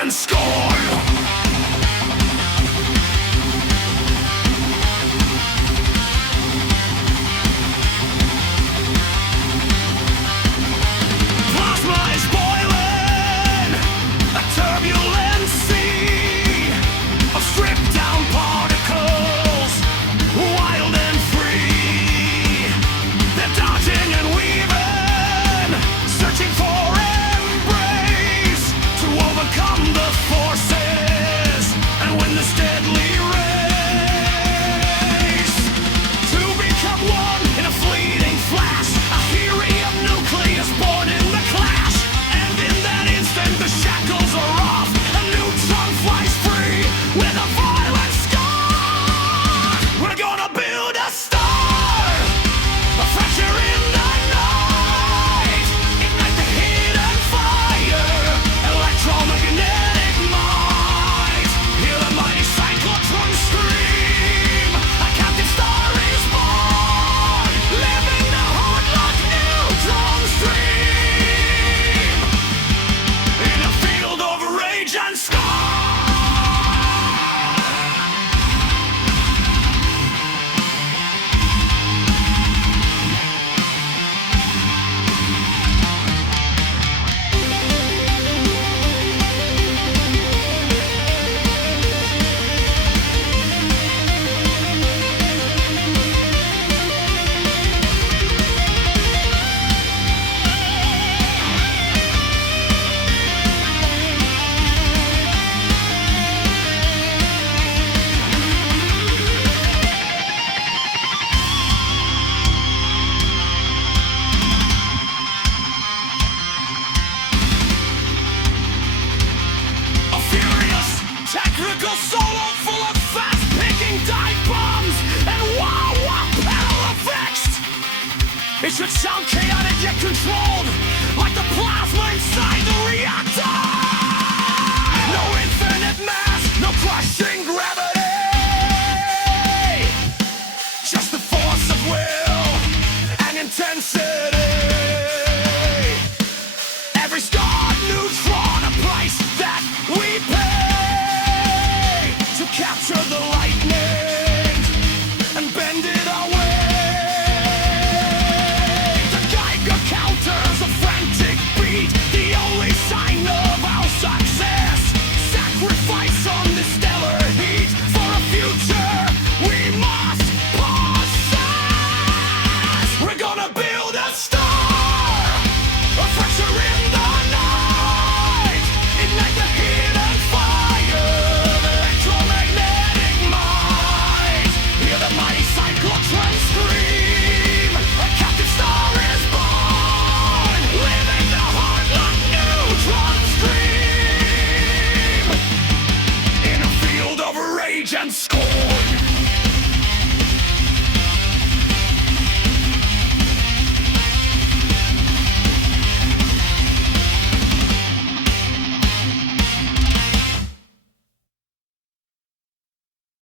And scorn. It should sound chaotic yet controlled, like the plasma inside the reactor. No infinite mass, no crushing gravity, just the force of will and intensity. Every starred neutron, a price that we pay to capture the lightning and bend it our way. The only sign of our success. Sacrifice on the stellar heat for a future we must possess. We're gonna build a star, a fresher in the night. Ignite the heat and fire, the electromagnetic might. Hear the mighty cyclotron scream. A captive star is born, living the heart-locked neutron stream in a field of rage and scorn.